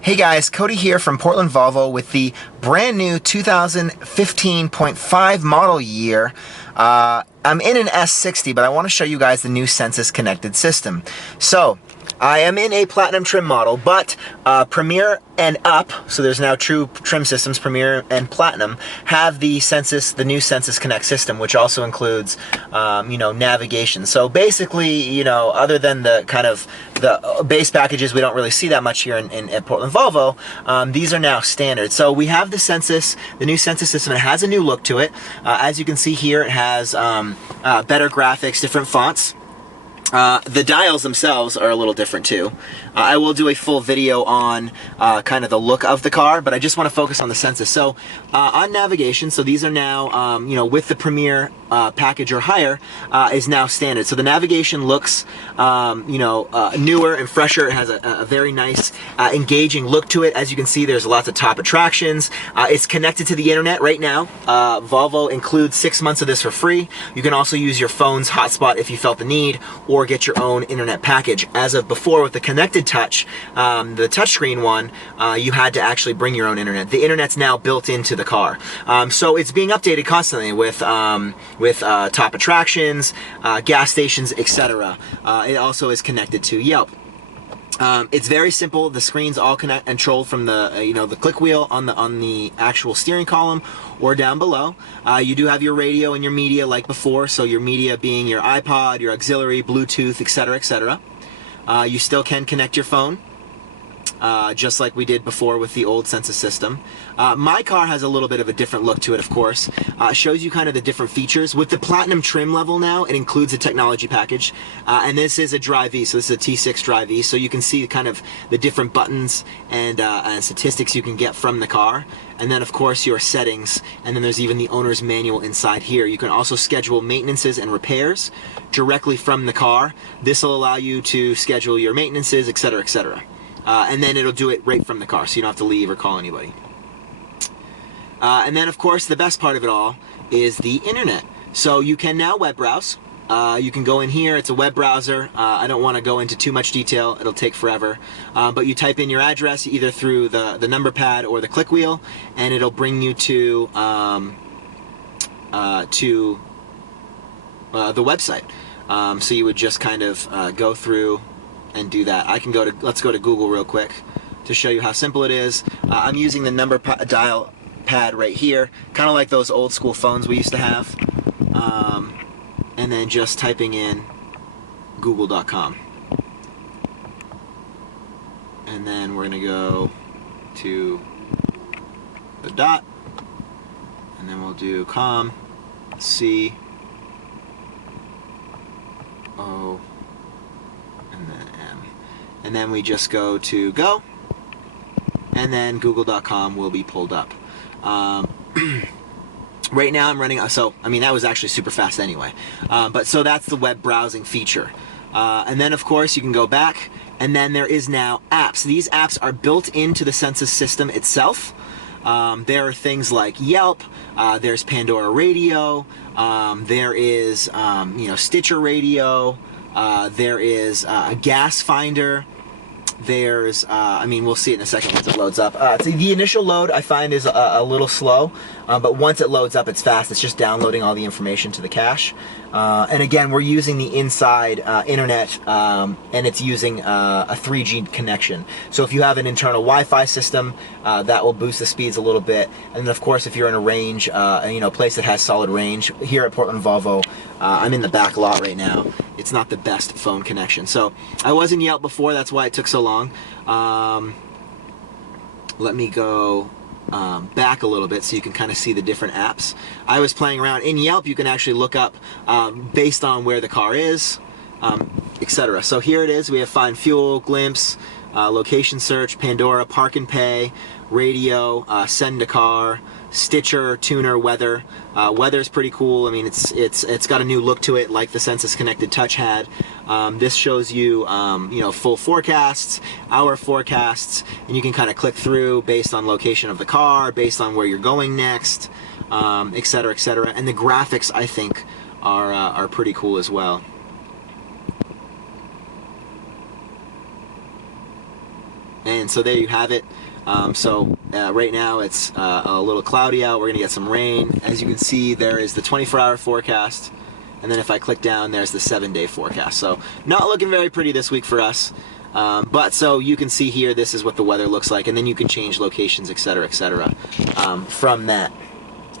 Hey guys, Cody here from Portland Volvo with the brand new 2015.5 model year. I'm in an S60, but I want to show you guys the new Sensus connected system. So, I am in a Platinum trim model, but Premier and up, so there's now true trim systems, Premier and Platinum, have the new Sensus Connect system, which also includes, navigation. So basically, other than the kind of the base packages we don't really see that much here at Portland Volvo, these are now standard. So we have the new Sensus system. It has a new look to it. As you can see here, it has better graphics, different fonts. The dials themselves are a little different too. I will do a full video on kind of the look of the car, but I just want to focus on the Sensus. So on navigation, so these are now, with the Premier package or higher, is now standard. So the navigation looks, newer and fresher. It has a very nice, engaging look to it. As you can see, there's lots of top attractions. It's connected to the internet right now. Volvo includes 6 months of this for free. You can also use your phone's hotspot if you felt the need, or get your own internet package. As of before, with the connected touch, the touchscreen one, you had to actually bring your own internet. The internet's now built into the car. So it's being updated constantly with top attractions, gas stations, etc. It also is connected to Yelp. It's very simple. The screen's all controlled from the the click wheel on the actual steering column or down below. You do have your radio and your media like before, so your media being your iPod, your auxiliary, Bluetooth, etc., etc. You still can connect your phone, just like we did before with the old Sensus system. My car has a little bit of a different look to it, of course. Shows you kind of the different features. With the Platinum trim level now, it includes a technology package. And this is a Drive E, so this is a T6 Drive E, so you can see kind of the different buttons and statistics you can get from the car. And then, of course, your settings, and then there's even the owner's manual inside here. You can also schedule maintenances and repairs directly from the car. This will allow you to schedule your maintenances, etc., etc. And then it'll do it right from the car, so you don't have to leave or call anybody. And then, of course, the best part of it all is the internet. So you can now web browse. You can go in here. It's a web browser. I don't want to go into too much detail. It'll take forever. But you type in your address either through the number pad or the click wheel, and it'll bring you to the website. So you would just kind of go through and do that. I can let's go to Google real quick to show you how simple it is. I'm using the number dial pad right here, kind of like those old school phones we used to have, and then just typing in google.com, and then we're gonna go to the dot, and then we'll do com C O and then M, and then we just go to go, and then google.com will be pulled up. Right now I'm running, so I mean that was actually super fast anyway, but so that's the web browsing feature. And then of course you can go back, and then there is now apps. These apps are built into the Sensus system itself. There are things like Yelp, there's Pandora Radio, there is Stitcher Radio, there is a gas finder. There's, we'll see it in a second once it loads up. So the initial load I find is a little slow, but once it loads up, it's fast. It's just downloading all the information to the cache. And again, we're using the inside internet, and it's using a 3G connection. So if you have an internal Wi-Fi system, that will boost the speeds a little bit. And then of course, if you're in a range, place that has solid range, here at Portland Volvo, I'm in the back lot right now. It's not the best phone connection. So I was in Yelp before, that's why it took so long. Let me go back a little bit so you can kind of see the different apps. I was playing around. In Yelp, you can actually look up based on where the car is, etc. So here it is. We have Find Fuel, Glimpse, Location Search, Pandora, Park and Pay, Radio, Send a Car, Stitcher, Tuner, Weather. Weather's pretty cool. I mean, it's got a new look to it, like the Sensus Connected Touch had. This shows you, full forecasts, hour forecasts, and you can kind of click through based on location of the car, based on where you're going next, etc., etc. And the graphics, I think, are pretty cool as well. And so there you have it. Right now it's a little cloudy out. We're gonna get some rain. As you can see, there is the 24-hour forecast. And then if I click down, there's the 7-day forecast. So not looking very pretty this week for us. But so you can see here, this is what the weather looks like. And then you can change locations, etc., from that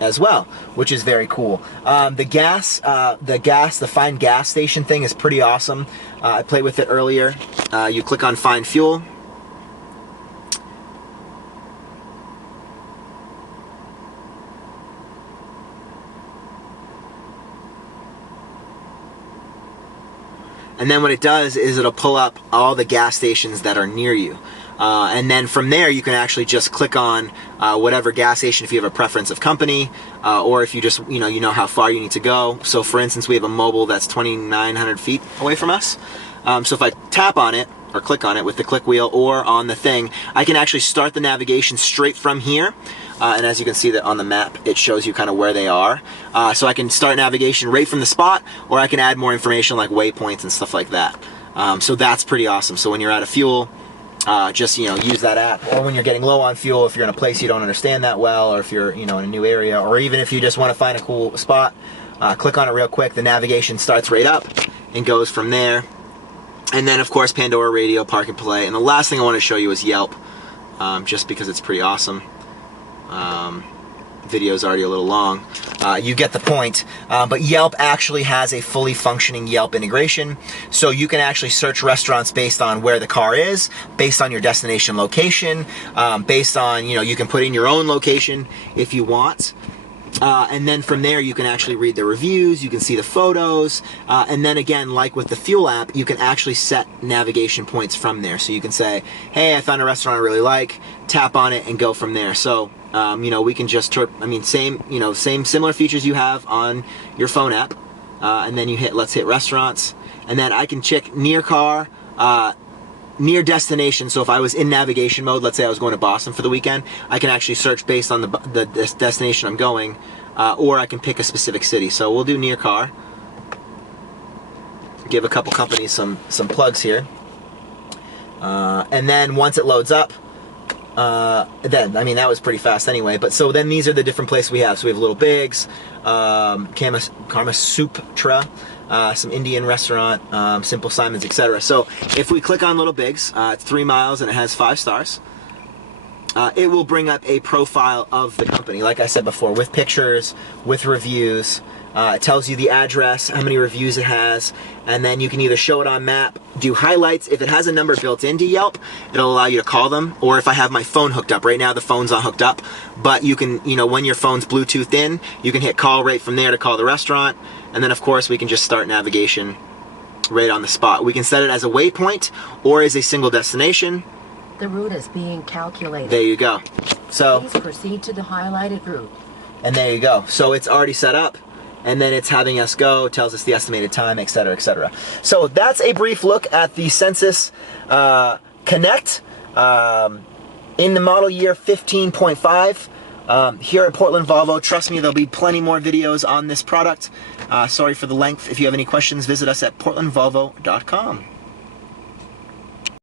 as well, which is very cool. The find gas station thing is pretty awesome. I played with it earlier. You click on find fuel. And then what it does is it'll pull up all the gas stations that are near you. And then from there, you can actually just click on whatever gas station if you have a preference of company, or if you just, you know how far you need to go. So for instance, we have a mobile that's 2,900 feet away from us. So if I tap on it, or click on it with the click wheel or on the thing, I can actually start the navigation straight from here. And as you can see that on the map, it shows you kind of where they are. So I can start navigation right from the spot, or I can add more information like waypoints and stuff like that. So that's pretty awesome. So when you're out of fuel, just use that app. Or when you're getting low on fuel, if you're in a place you don't understand that well, or if you're in a new area, or even if you just want to find a cool spot, click on it real quick. The navigation starts right up and goes from there. And then of course Pandora Radio, Park and Play. And the last thing I want to show you is Yelp, just because it's pretty awesome. Video's already a little long. You get the point. But Yelp actually has a fully functioning Yelp integration. So you can actually search restaurants based on where the car is, based on your destination location, based on, you can put in your own location if you want. And then from there, you can actually read the reviews, you can see the photos, and then again, like with the fuel app, you can actually set navigation points from there. So you can say, hey, I found a restaurant I really like, tap on it and go from there. So, we can just, similar features you have on your phone app, and then you let's hit restaurants, and then I can check near car, near destination. So if I was in navigation mode, let's say I was going to Boston for the weekend, I can actually search based on the destination I'm going, or I can pick a specific city. So we'll do near car. Give a couple companies some plugs here. And then once it loads up, that was pretty fast anyway. But so then these are the different places we have. So we have Little Bigs, Kama Sutra, some Indian restaurant, Simple Simon's, etc. So if we click on Little Bigs, it's 3 miles and it has 5 stars. It will bring up a profile of the company, like I said before, with pictures, with reviews. It tells you the address, how many reviews it has, and then you can either show it on map, do highlights. If it has a number built into Yelp, it'll allow you to call them, or if I have my phone hooked up. Right now the phone's not hooked up, but you can, when your phone's Bluetoothed in, you can hit call right from there to call the restaurant, and then of course we can just start navigation right on the spot. We can set it as a waypoint or as a single destination. The route is being calculated. There you go. So please proceed to the highlighted route. And there you go. So it's already set up, and then it's having us go, tells us the estimated time, etc., etc. So that's a brief look at the Sensus Connect in the model year 15.5 here at Portland Volvo. Trust me, there'll be plenty more videos on this product. Sorry for the length. If you have any questions, visit us at portlandvolvo.com.